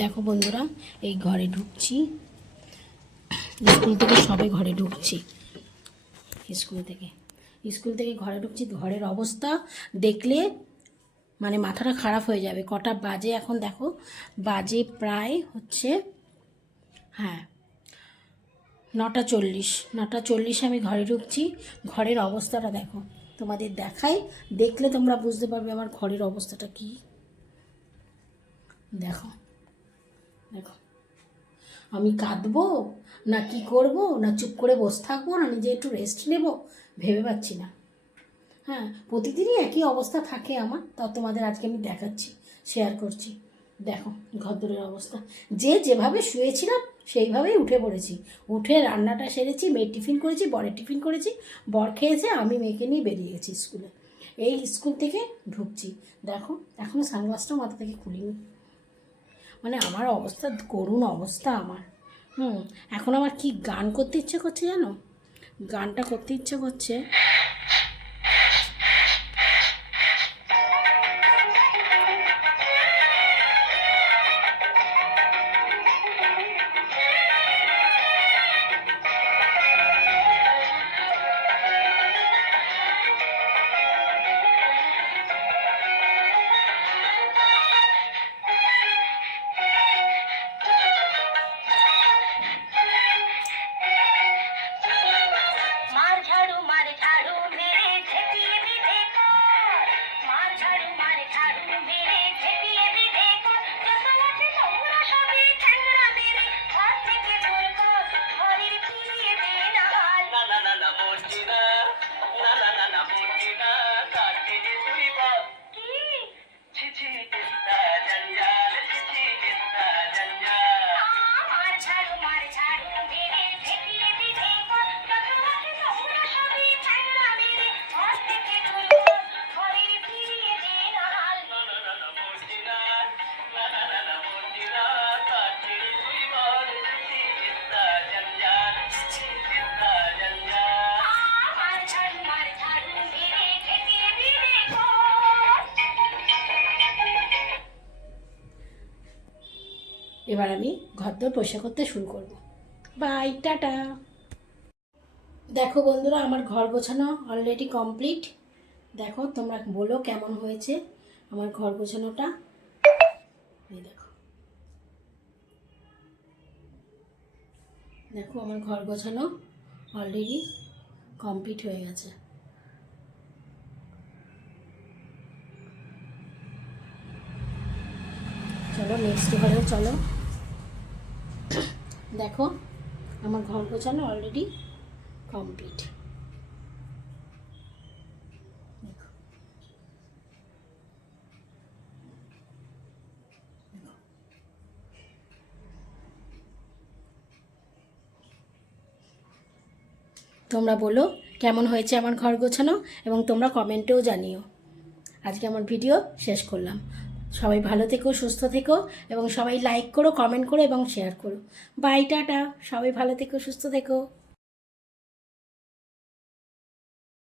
দেখো বন্ধুরা, এই ঘরে ঢুকছি। স্কুল থেকে সবে ঘরে ঢুকছি। স্কুল থেকে ঘরে ঢুকছি। ঘরের অবস্থা দেখলে মানে মাথাটা খারাপ হয়ে যাবে। কটা বাজে এখন দেখো, বাজে প্রায় হচ্ছে 9:40 আমি ঘরে ঢুকছি। ঘরের অবস্থাটা দেখো, তোমাদের দেখাই, দেখলে তোমরা বুঝতে পারবে আমার ঘরের অবস্থাটা কি। দেখো দেখো, আমি কাঁদবো না কি করব, না চুপ করে বসে থাকবো, না নিজে একটু রেস্ট নেব, ভেবে পাচ্ছি না। প্রতিদিনই একই অবস্থা থাকে আমার, তা তোমাদের আজকে আমি দেখাচ্ছি, শেয়ার করছি। দেখো ঘরদোরের অবস্থা, যেভাবে শুয়েছিলাম সেইভাবেই উঠে পড়েছি। উঠে রান্নাটা সেরেছি, মেয়ের টিফিন করেছি, বরের টিফিন করেছি, বর খেয়েছে, আমি মেয়েকে নিয়ে বেরিয়ে গেছি স্কুলে। এই স্কুল থেকে ঢুকছি। দেখো এখনও সানগ্লাসটাও মাথা থেকে খুলিনি। মানে আমার অবস্থা, করুণ অবস্থা আমার। এখন আমার কি গান করতে ইচ্ছে করছে জানো? গানটা করতে ইচ্ছে করছে। এবার আমি ঘরদোর পরিষ্কার করতে শুরু করব। Bye, tata. দেখো বন্ধুরা, আমার ঘর গোছানো অলরেডি কমপ্লিট। দেখো তোমরা বলো কেমন হয়েছে আমার ঘর গোছানোটা। এই দেখো, দেখো আমার ঘর গোছানো অলরেডি কমপ্লিট হয়ে গেছে। চলো নেক্সট ঘরে চলো। দেখো আমার ঘর গোছানো অলরেডি কমপ্লিট। তোমরা বলো কেমন হয়েছে আমার ঘর গোছানো, এবং তোমরা কমেন্টেও জানিও। আজকে আমার ভিডিও শেষ করলাম। সবাই ভালো থেকো, সুস্থ থেকো, এবং সবাই লাইক করো, কমেন্ট করো এবং শেয়ার করো। Bye, tata. সবাই ভালো থেকো, সুস্থ থেকো।